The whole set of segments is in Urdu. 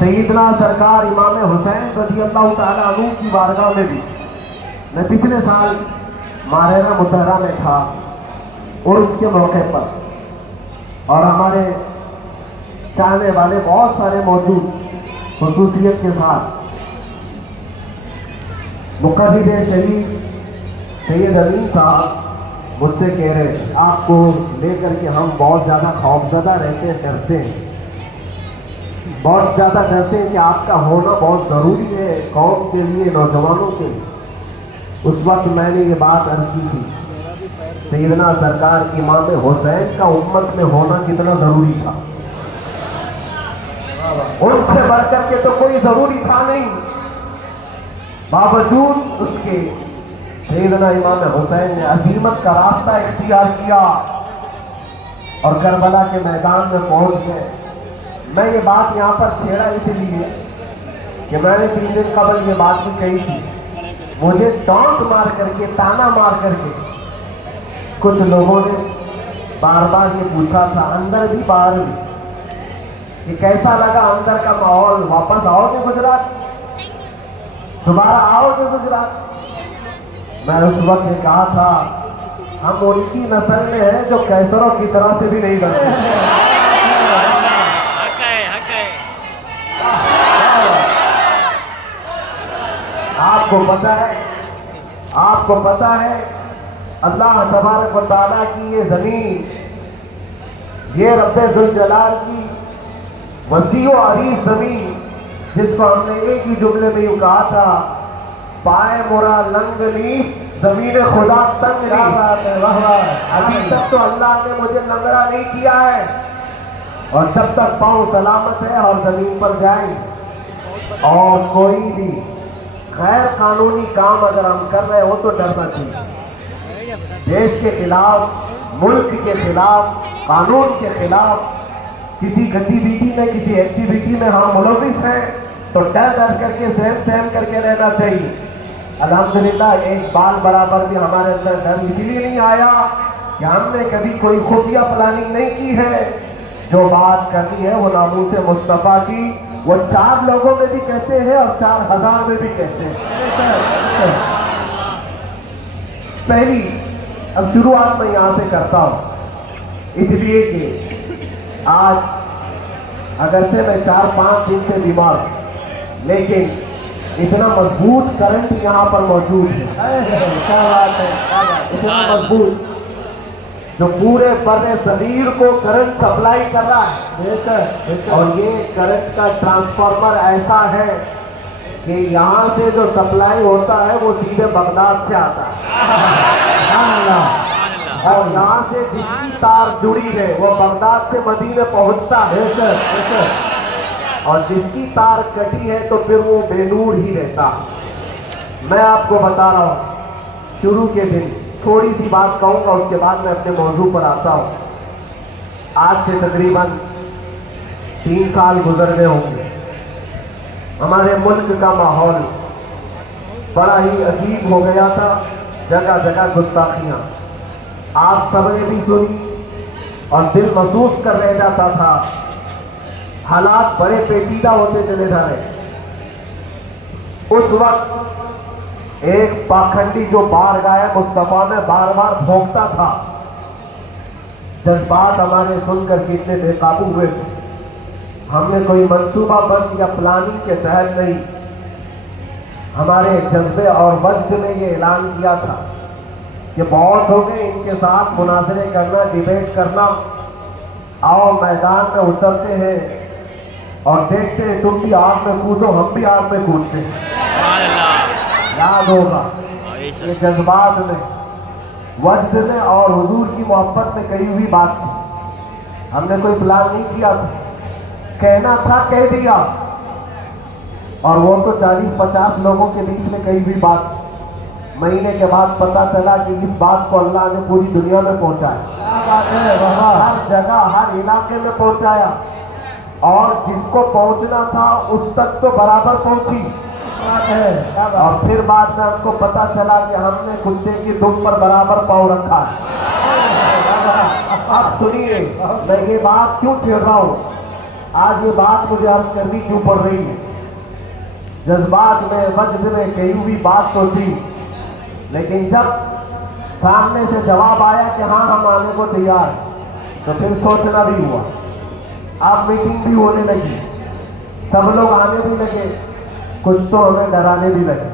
سیدنا سرکار امام حسین رضی اللہ تعالیٰ عنہ کی بارگاہ میں بھی میں پچھلے سال ماہرہ مطہرہ میں تھا عرس کے موقع پر، اور ہمارے چاہنے والے بہت سارے موجود خصوصیت کے ساتھ مقرر شریف سید امین صاحب مجھ سے کہہ رہے ہیں آپ کو لے کر کے ہم بہت زیادہ خوفزدہ رہتے ہیں، ڈرتے ہیں، بہت زیادہ ڈرتے ہیں کہ آپ کا ہونا بہت ضروری ہے قوم کے لیے، نوجوانوں کے لیے۔ اس وقت میں نے یہ بات عرض کی تھی سیدنا سرکار امام حسین کا امت میں ہونا کتنا ضروری تھا، ان سے بڑھ کر کے تو کوئی ضروری تھا نہیں، باوجود اس کے سیدنا امام حسین نے عظیمت کا راستہ اختیار کیا اور کربلا کے میدان میں پہنچ گئے۔ میں یہ بات یہاں پر چھیڑا اس لیے کہ میں نے 3 دن قبل یہ بات بھی کہی تھی، مجھے ٹانٹ مار کر کے، تانا مار کر کے کچھ لوگوں نے بار بار یہ پوچھا تھا، اندر بھی باہر بھی، کہ کیسا لگا اندر کا ماحول، واپس آؤ گے گجرات، دوبارہ آؤ گے گجرات؟ میں اس وقت یہ کہا تھا ہم ان کی نسل میں ہیں جو کیسروں کی طرح سے بھی نہیں ڈرتے۔ آپ کو پتہ ہے اللہ تبارک و تعالیٰ کی یہ زمین، یہ رب ذوالجلال کی وسیع و عریض زمین، جس کو ہم نے ایک ہی جملے میں یوں کہا تھا، پائے مرا لنگ نیست زمین خدا تنگ نیست۔ ابھی تک تو اللہ نے مجھے لنگڑا نہیں کیا ہے، اور جب تک پاؤں سلامت ہے اور زمین پر جائیں، اور کوئی بھی غیر قانونی کام اگر ہم کر رہے ہو تو ڈرنا چاہیے۔ دیش کے خلاف، ملک کے خلاف، قانون کے خلاف کسی گتیویدی میں، کسی ایکٹیویٹی میں ہم ملوث ہیں تو ڈر ڈر کر کے، سہم کر کے رہنا چاہیے۔ الحمدللہ ایک بال برابر بھی ہمارے اندر ڈر اس لیے نہیں آیا کہ ہم نے کبھی کوئی خفیہ پلاننگ نہیں کی ہے، جو بات کرنی ہے وہ ناموس مصطفیٰ کی، وہ 4 لوگوں میں بھی کہتے ہیں اور 4000 میں بھی کہتے ہیں۔ پہلی اب شروعات میں یہاں سے کرتا ہوں، اس لیے کہ آج اگرچہ میں 4-5 دن سے بیمار ہوں، لیکن اتنا مضبوط کرنٹ یہاں پر موجود ہے، کیا بات ہے، اتنا مضبوط جو پورے بدن صغیر کو کرنٹ سپلائی کر رہا ہے، اور یہ کرنٹ کا ٹرانسفارمر ایسا ہے کہ یہاں سے جو سپلائی ہوتا ہے وہ سیدھے بغداد سے آتا ہے، اور یہاں سے جس کی تار جڑی ہے وہ بغداد سے مدینے پہنچتا ہے، اور جس کی تار کٹی ہے تو پھر وہ بے نور ہی رہتا ہے۔ میں آپ کو بتا رہا ہوں، شروع کے دن تھوڑی سی بات کہوں گا، اس کے بعد میں اپنے موضوع پر آتا ہوں۔ آج سے تقریباً 3 سال گزر گئے ہوں گے، ہمارے ملک کا ماحول بڑا ہی عجیب ہو گیا تھا، جگہ جگہ گستاخیاں آپ سب نے بھی سنی، اور دل محسوس کر رہ جاتا تھا، حالات بڑے پیچیدہ ہوتے چلے جا رہے۔ اس وقت ایک پاکھنڈی جو بارگاہ مصطفیٰ میں بار بار بھونکتا تھا، جذبات ہمارے سن کر کتنے بے قابو ہوئے تھے۔ ہم نے کوئی منصوبہ بند یا پلاننگ کے تحت نہیں، ہمارے جذبے اور وجد میں یہ اعلان کیا تھا کہ بہت ہو گئے ان کے ساتھ مناظرے کرنا، ڈیبیٹ کرنا، آؤ میدان میں اترتے ہیں اور دیکھتے ہیں، تم بھی آگ میں کودو، ہم بھی آگ میں کودتے ہیں۔ یاد ہوگا یہ جذبات میں، وجد میں اور حضور کی محبت میں کہی ہوئی بات تھی، ہم نے کوئی پلان نہیں کیا تھا، کہنا تھا کہہ دیا، اور وہ تو 40-50 لوگوں کے بیچ میں کہی ہوئی بات۔ مہینے کے بعد پتا چلا کہ اس بات کو اللہ نے پوری دنیا میں پہنچایا، ہر جگہ، ہر علاقے میں پہنچایا، اور جس کو پہنچنا تھا اس تک تو برابر پہنچی، اور پھر بعد میں ہم کو پتا چلا کہ ہم نے کتے کی دم پر برابر پاؤں رکھا ہے۔ اب سنیے میں یہ بات کیوں چھیڑ رہا ہوں، آج یہ بات مجھے عرض کرنی کیوں پڑ رہی ہے؟ جذبات میں وجد میں کہی ہوئی بات تو تھی، لیکن جب سامنے سے جواب آیا کہ ہاں ہم آنے کو تیار ہیں، تو پھر سوچنا بھی ہوا۔ اب میٹنگ بھی ہونے لگی، سب لوگ آنے بھی لگے، کچھ تو ہمیں ڈرانے بھی لگے،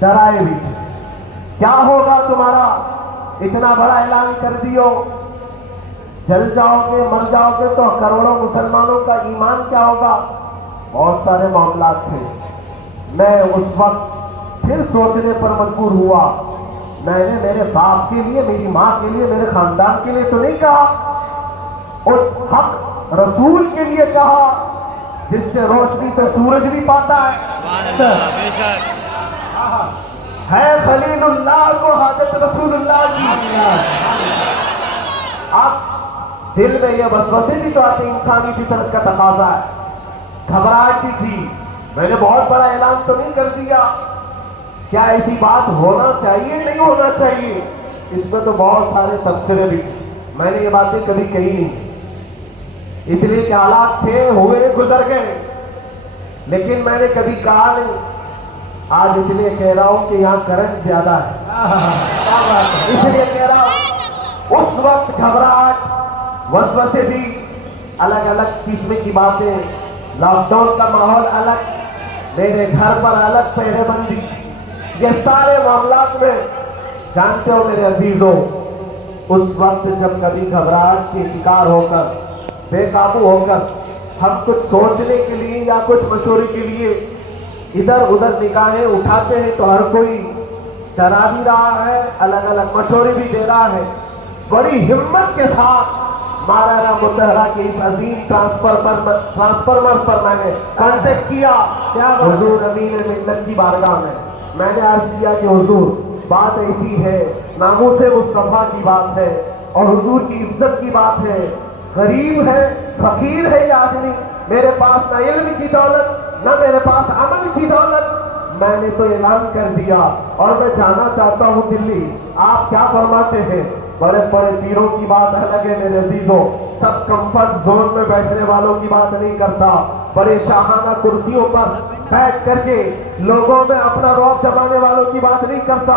ڈرائے بھی۔ کیا ہوگا تمہارا؟ اتنا بڑا اعلان کر دیو، جل جاؤ گے، مر جاؤ گے تو کروڑوں مسلمانوں کا ایمان کیا ہوگا؟ بہت سارے معاملات تھے۔ میں اس وقت پھر سوچنے پر مجبور ہوا، میں نے میرے باپ کے لیے، میری ماں کے لیے، میرے خاندان کے لیے تو نہیں کہا، اس حق رسول کے لیے کہا جس سے روشنی سے سورج بھی پاتا ہے۔ ہے خلیل اللہ کو حاجت رسول اللہ کی۔ اب دل میں یہ وسوسے بھی تو آتے، انسانی فطرت کا تقاضا ہے۔ گھبراہٹ بھی تھی، میں نے بہت بڑا اعلان تو نہیں کر دیا، کیا ایسی بات ہونا چاہیے نہیں ہونا چاہیے؟ اس میں تو بہت سارے تبصرے بھی تھے، میں نے یہ باتیں کبھی کہی نہیں، اس لیے کہ حالات تھے، ہوئے، گزر گئے، لیکن میں نے کبھی کہا نہیں۔ آج اس لیے کہہ رہا ہوں کہ یہاں کرنٹ زیادہ ہے، اس لیے کہہ رہا ہوں۔ اس وقت گھبراہٹ، وسوسے بھی، الگ الگ قسم کی باتیں، لاک ڈاؤن کا ماحول الگ، میرے گھر پر الگ پہرے بندی، یہ سارے معاملات میں جانتے ہو میرے عزیزوں، اس وقت جب کبھی گھبراہٹ کے شکار ہو کر، بے قابو ہو کر ہم کچھ سوچنے کے لیے یا کچھ مشورے کے لیے ادھر ادھر نگاہیں اٹھاتے ہیں تو ہر کوئی ڈرا بھی رہا ہے، الگ الگ مشورے بھی دے رہا ہے۔ بڑی ہمت کے ساتھ مولانا مطہرہ کے اس عظیم ٹرانسفارمر پر میں نے کانٹیکٹ کیا، حضور امین ملت کی بارگاہ میں نے عرض کیا کہ حضور بات ایسی ہے، ناموس مصطفیٰ کی بات ہے اور حضور کی عزت کی بات ہے، غریب ہے، فقیر ہے یہ آدمی، میرے پاس نہ علم کی دولت نہ میرے پاس عمل کی دولت، میں نے تو اعلان کر دیا اور میں جانا چاہتا ہوں دلی، آپ کیا فرماتے ہیں؟ بڑے بڑے پیروں کی بات الگ ہے میرے عزیزوں، سب کمفرٹ زون میں بیٹھنے والوں کی بات نہیں کرتا، بڑے شاہانہ کرسیوں پر بیٹھ کر کے لوگوں میں اپنا رعب جمانے والوں کی بات نہیں کرتا۔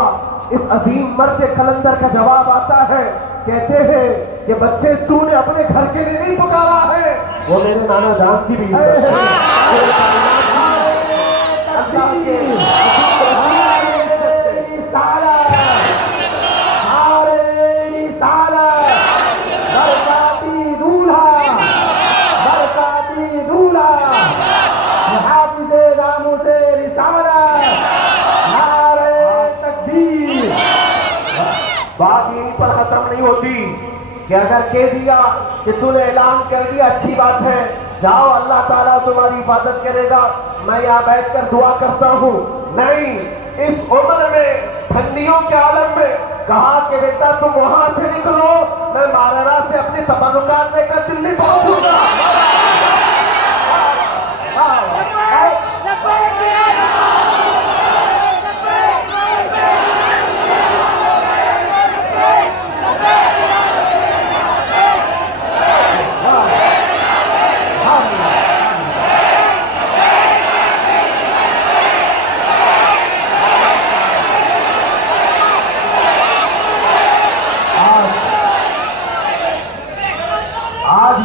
اس عظیم مرد قلندر کا جواب آتا ہے، کہتے ہیں کہ بچے تو نے اپنے گھر کے لیے نہیں پکارا ہے، وہ میرے نانا جان کی بھی بات یہیں پر ختم نہیں ہوتی کہ اگر کہہ دیا کہ تو نے اعلان کر دیا اچھی بات ہے، جاؤ اللہ تعالیٰ تمہاری حفاظت کرے گا، میں یہاں بیٹھ کر دعا کرتا ہوں، نہیں، اس عمر میں ٹھنڈیوں کے عالم میں کہا کہ بیٹا تم وہاں سے نکلو، میں مولانا سے اپنی تبرکات لے کر دلی پہنچوں گا۔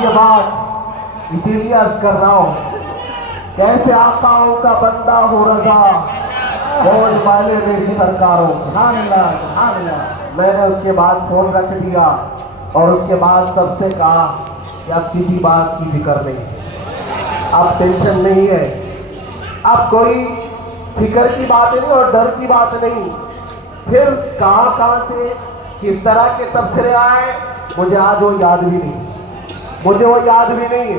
یہ بات اسی لیے عرض کر رہا ہوں، کیسے آقاؤں کا بندہ ہو رضا، بول والے میری سرکاروں، میں نے اس کے بعد فون رکھ دیا اور اس کے بعد سب سے کہا کہ اب کسی بات کی فکر نہیں، اب ٹینشن نہیں ہے، اب کوئی فکر کی بات نہیں اور ڈر کی بات نہیں۔ پھر کہاں سے کس طرح کے تبصرے آئے مجھے آج وہ یاد بھی نہیں، ہے،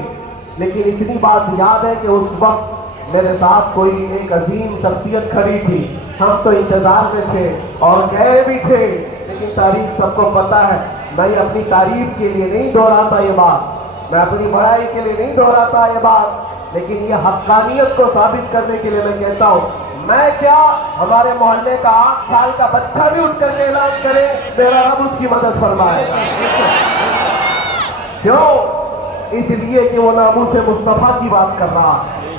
لیکن اتنی بات یاد ہے کہ اس وقت میرے ساتھ کوئی ایک عظیم شخصیت کھڑی تھی، ہم تو انتظار میں تھے اور گئے بھی تھے، لیکن تاریخ سب کو پتا ہے، میں اپنی تعریف کے لیے نہیں دہراتا یہ بات، میں اپنی بڑائی کے لیے نہیں دہراتا یہ بات، لیکن یہ حقانیت کو ثابت کرنے کے لیے میں کہتا ہوں، میں کیا ہمارے محلے کا 8 سال کا بچہ بھی اٹھ کر کے اعلان کرے، میرا رب اس کی مدد فرمائے گا۔ کیوں؟ اس لیے کہ وہ ناموس مصطفیٰ کی بات کر رہا ہے،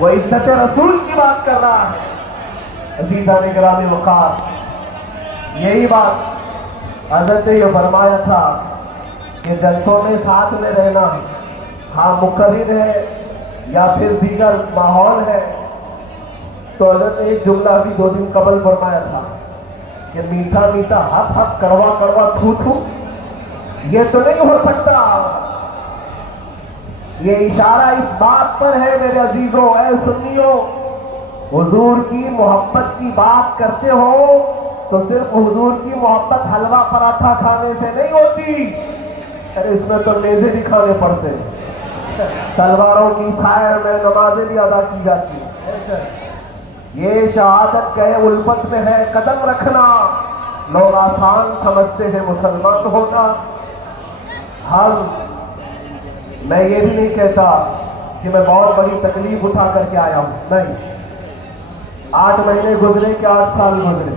وہ عزت رسول کی بات کر رہا ہے۔ عزیزان گرامی وقار، یہی بات حضرت نے یہ فرمایا تھا کہ جلسوں میں ساتھ میں رہنا، ہاں مقرر ہے یا پھر دیگر ماحول ہے، تو حضرت نے ایک جملہ بھی 2 دن قبل فرمایا تھا کہ میٹھا میٹھا ہاتھ ہاتھ کڑوا کڑوا تھو تھو، یہ تو نہیں ہو سکتا۔ یہ اشارہ اس بات پر ہے میرے عزیزوں، اے سنیوں، حضور کی محبت کی بات کرتے ہو تو صرف حضور کی محبت حلوہ پراٹھا کھانے سے نہیں ہوتی، ارے اس میں تو نیزے بھی کھانے پڑتے ہیں، تلواروں کی سائر میں نمازیں بھی ادا کی جاتی ہیں۔ یہ شہادت کہے الفت میں ہے قدم رکھنا، لوگ آسان سمجھتے ہیں مسلمان ہونا۔ میں یہ بھی نہیں کہتا کہ میں بہت بڑی تکلیف اٹھا کر کے آیا ہوں، نہیں، 8 مہینے گزرے کہ 8 سال گزرے،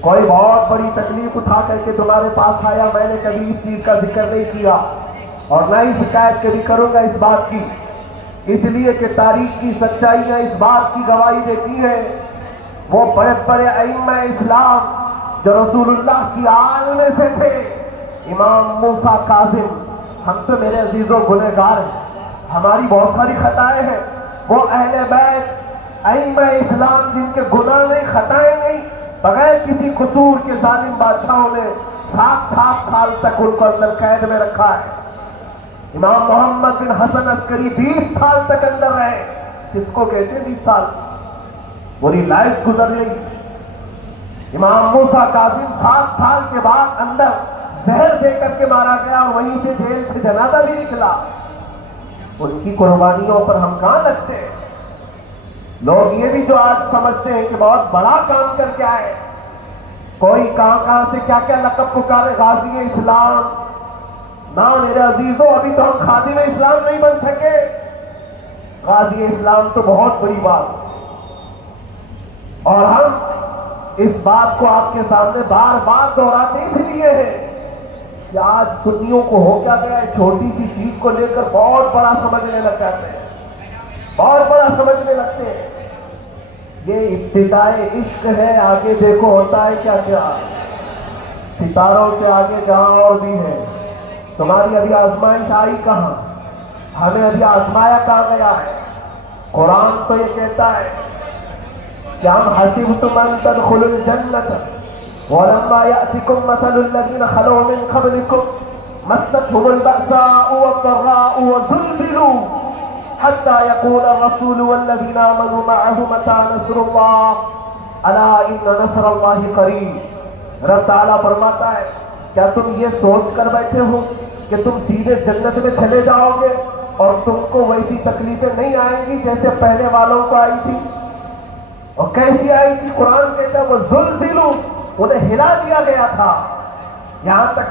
کوئی بہت بڑی تکلیف اٹھا کر کے تمہارے پاس آیا، میں نے کبھی اس چیز کا ذکر نہیں کیا اور نہ ہی شکایت کبھی کروں گا اس بات کی، اس لیے کہ تاریخ کی سچائیاں اس بات کی گواہی دیتی ہیں، وہ بڑے بڑے ائمہ اسلام جو رسول اللہ کی آل میں سے تھے، امام موسیٰ کاظم، ہم تو میرے عزیزوں گنہگار ہیں، ہماری بہت ساری خطائیں ہیں، وہ اہل بیت ائمہ اسلام جن کے گناہ نہیں خطائیں نہیں، بغیر کسی قصور کے ظالم بادشاہوں نے 7 سال تک ان کو اندر قید میں رکھا ہے۔ امام محمد بن حسن عسکری 20 سال تک اندر رہے، کس کو کہتے ہیں 20 سال؟ پوری لائف گزر گئی۔ امام موسیٰ کاظم 7 سال کے بعد اندر زہر دے کر کے مارا گیا اور وہیں سے جیل سے جنازہ بھی نکلا۔ ان کی قربانیوں پر ہم کہاں لگتے ہیں؟ لوگ یہ بھی جو آج سمجھتے ہیں کہ بہت بڑا کام کر کے آئے، کوئی کہاں سے کیا کیا لقب پکارے، غازی اسلام، نہ میرے عزیزوں ابھی تو ہم خادم اسلام نہیں بن سکے، غازی اسلام تو بہت بڑی بات، اور ہم اس بات کو آپ کے سامنے بار بار دہراتے اس لیے ہیں کہ آج سنیوں کو ہو کیا گیا ہے، چھوٹی سی چیز کو لے کر بہت بڑا سمجھنے لگ جاتے ہیں، بہت بڑا سمجھنے لگتے ہیں۔ یہ ابتدائے عشق ہے، آگے دیکھو ہوتا ہے کیا کیا، ستاروں سے آگے جہاں اور بھی ہے۔ تمہاری ابھی آزمائش آئی کہاں، ہمیں ابھی آزمایا کہاں گیا ہے؟ قرآن تو یہ کہتا ہے کہ ہم حسبتم ان تدخلوا الجنة ولما يأتكم مثل الذين خلوا من قبلكم مستهم البأساء والضراء وزلزلوا حتى يقول الرسول والذين آمنوا معه متى نصر الله ألا إن نصر الله قريب۔ رب تعالیٰ فرماتا ہے کیا تم یہ سوچ کر بیٹھے ہو کہ تم سیدھے جنت میں چلے جاؤ گے اور تم کو ویسی تکلیفیں نہیں آئیں گی جیسے پہلے والوں کو آئی تھی؟ اور کیسی آئی تھی؟ قرآن کہتا ہے وہ زلزلوا، انہیں ہلا دیا گیا تھا، یہاں تک